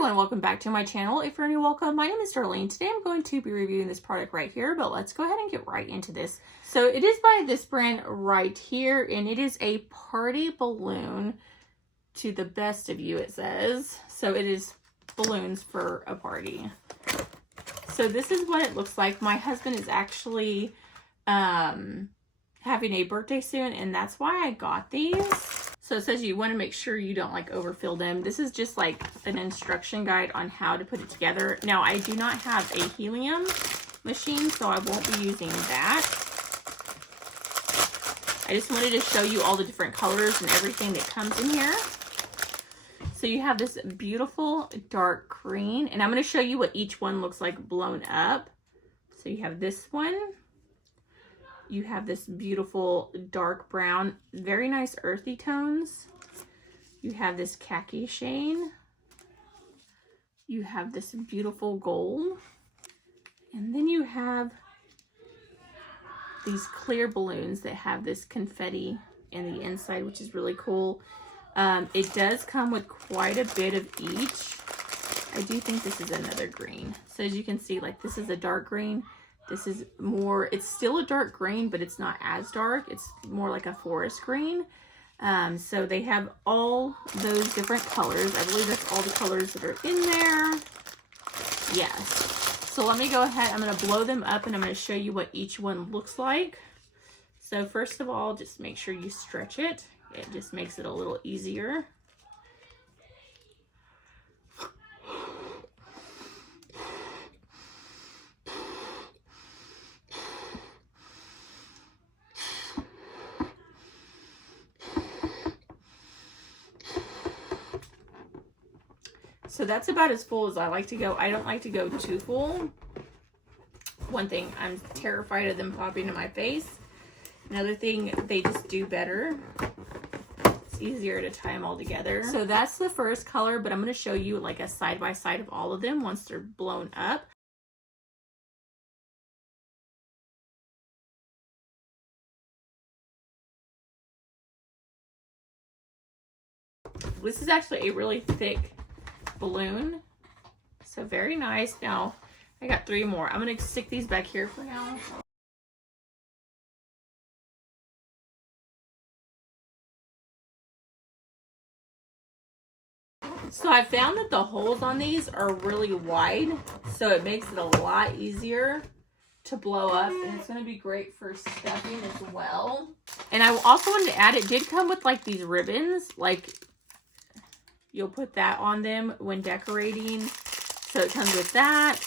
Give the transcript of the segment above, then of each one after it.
everyone, welcome back to my channel. If you're new, welcome. My name is Darlene. Today I'm going to be reviewing this product right here, but let's go ahead and get right into this. So it is by this brand right here, and it is a party balloon to the best of you, it says. So it is balloons for a party. So this is what it looks like. My husband is actually having a birthday soon, and that's why I got these. So it says you want to make sure you don't like overfill them. This is just like an instruction guide on how to put it together. Now I do not have a helium machine, so I won't be using that. I just wanted to show you all the different colors and everything that comes in here. So you have this beautiful dark green, and I'm going to show you what each one looks like blown up. So you have this one. You have this beautiful dark brown, very nice earthy tones. You have this khaki shade. You have this beautiful gold. And then you have these clear balloons that have this confetti in the inside, which is really cool. It does come with quite a bit of each. I do think this is another green. So as you can see, like this is a dark green. This is more, it's still a dark green, but it's not as dark. It's more like a forest green. So they have all those different colors. I believe that's all the colors that are in there. Yes. So let me go ahead. I'm going to blow them up and I'm going to show you what each one looks like. So first of all, just make sure you stretch it. It just makes it a little easier. So that's about as full as I like to go. I don't like to go too full. One thing, I'm terrified of them popping in my face. Another thing, they just do better. It's easier to tie them all together. So that's the first color, but I'm going to show you like a side-by-side of all of them once they're blown up. This is actually a really thick balloon, so very nice. Now I got 3 more. I'm gonna stick these back here for now. So I found that the holes on these are really wide, so it makes it a lot easier to blow up, and it's going to be great for stuffing as well. And I also wanted to add, it did come with like these ribbons, like you'll put that on them when decorating. So it comes with that.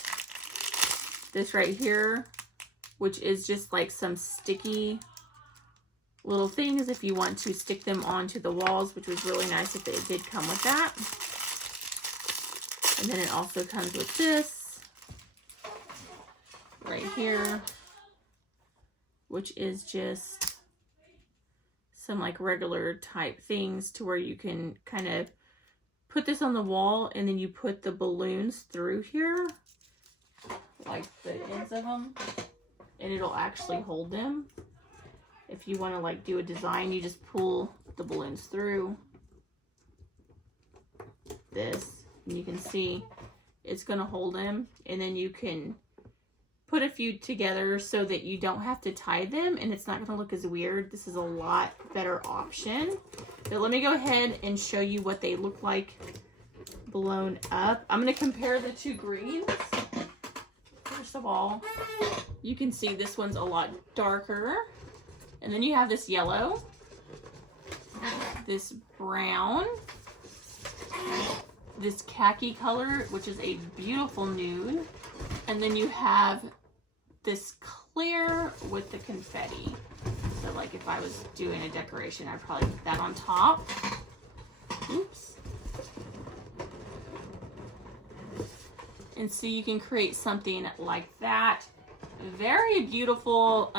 This right here, which is just like some sticky little things if you want to stick them onto the walls, which was really nice if it did come with that. And then it also comes with this right here, which is just some like regular type things to where you can kind of put this on the wall, and then you put the balloons through here, like the ends of them, and it'll actually hold them. If you want to like do a design, you just pull the balloons through this, and you can see it's going to hold them, and then you can put a few together so that you don't have to tie them, and it's not going to look as weird. This is a lot better option. So let me go ahead and show you what they look like blown up. I'm going to compare the 2 greens. First of all, you can see this one's a lot darker. And then you have this yellow, this brown, this khaki color, which is a beautiful nude. And then you have this clear with the confetti. So like if I was doing a decoration, I'd probably put that on top. Oops. And so you can create something like that. Very beautiful.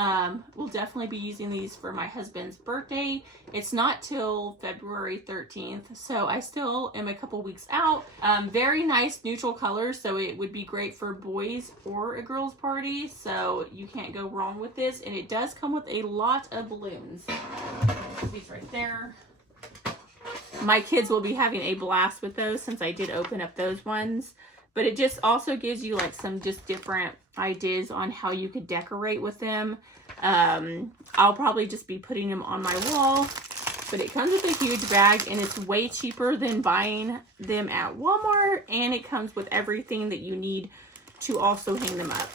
We'll definitely be using these for my husband's birthday. It's not till February 13th, so I still am a couple weeks out. Very nice neutral colors, so it would be great for boys or a girl's party, so you can't go wrong with this. And it does come with a lot of balloons. These right there. my kids will be having a blast with those since I did open up those ones. But it just also gives you like some just different ideas on how you could decorate with them. I'll probably just be putting them on my wall. But it comes with a huge bag, and it's way cheaper than buying them at Walmart. And it comes with everything that you need to also hang them up.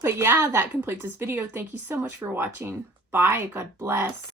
But yeah, that completes this video. Thank you so much for watching. Bye. God bless.